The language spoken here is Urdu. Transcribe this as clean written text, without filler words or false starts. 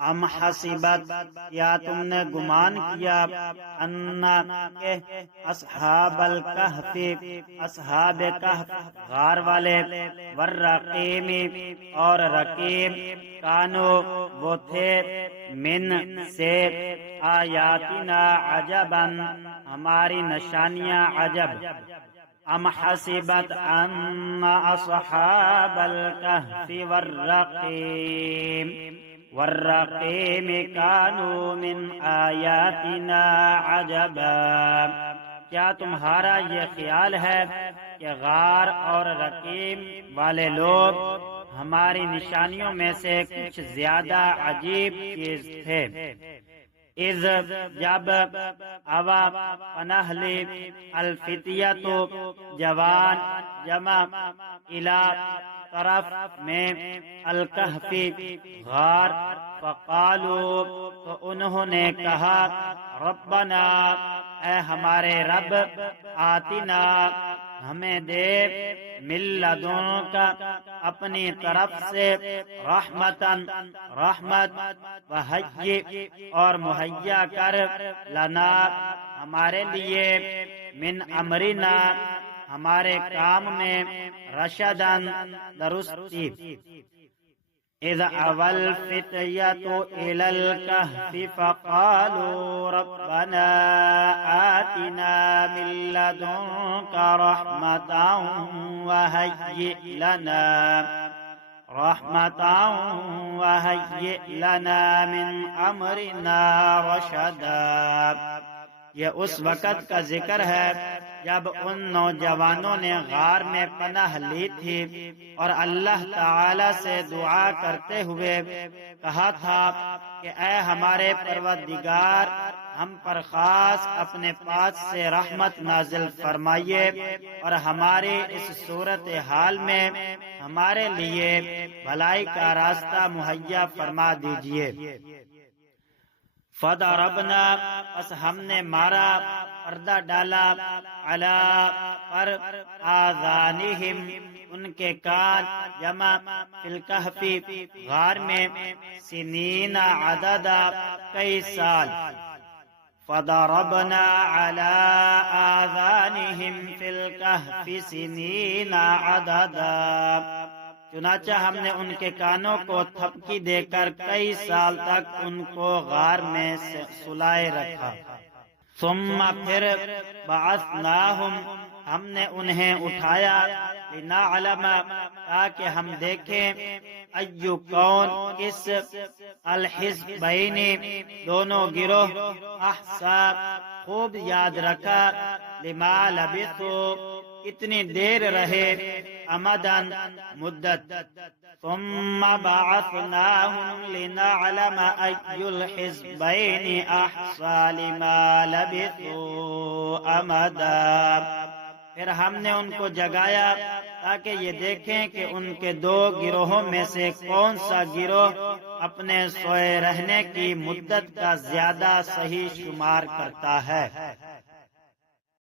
ام حسبت، یا تم نے گمان کیا، انا کہ اصحاب الکہف، اصحاب کہف غار والے، والرقیم اور رقیم، کانو وہ تھے، من سے، آیاتنا عجبا ہماری نشانیاں عجب، ام حسبت ان اصحاب الکہف والرقیم کانوا من آیاتنا عجبا، کیا تمہارا یہ خیال ہے کہ غار اور رقیم والے لوگ ہماری نشانیوں میں سے کچھ زیادہ عجیب چیز تھے؟ اذ جب اوا پناہ لی الفتیۃ جوان جمع الی طرف میں الکہف غار، فقالوا تو انہوں نے کہا، ربنا اے ہمارے رب، آتنا ہمیں دے، من لدنک اپنی طرف سے، رحمتاً رحمت، وہیئ اور مہیا کر، لنا ہمارے لیے، من امرنا ہمارے کام میں، رشداً درستی۔ اذ اوى الفتية إلى الكهف فقالوا ربنا آتنا من لدنك رحمة وهيئ لنا من أمرنا رشدا۔ یہ اس وقت کا ذکر ہے جب ان نوجوانوں نے غار میں پناہ لی تھی اور اللہ تعالی سے دعا کرتے ہوئے کہا تھا کہ اے ہمارے پروردگار، ہم پر خاص اپنے پاس سے رحمت نازل فرمائیے اور ہماری اس صورت حال میں ہمارے لیے بھلائی کا راستہ مہیا فرما دیجیے۔ فضربنا پس ہم نے مارا، پردہ ڈالا، علی پر، آذانہم ان کے کان، جمع فی الکہف غار میں، سنین عددا کئی سال، فضربنا علی آذانہم فی الکہف سنین عددا، چنانچہ ہم نے ان کے کانوں کو تھپکی دے کر کئی سال تک ان کو غار میں سلائے رکھا۔ ثم پھر بعثناہم ہم نے انہیں اٹھایا، لنعلم تاکہ ہم دیکھیں، ایو کون کس، الحزبین دونوں گروہ، احصا خوب یاد رکھا، لما لبثوا اتنی دیر رہے، امدن مدت، ثم بعثناہم لنعلم ای الحزبین احصا لما لبثوا امدا، پھر ہم نے ان کو جگایا تاکہ یہ دیکھیں کہ ان کے دو گروہوں میں سے کون سا گروہ اپنے سوئے رہنے کی مدت کا زیادہ صحیح شمار کرتا ہے۔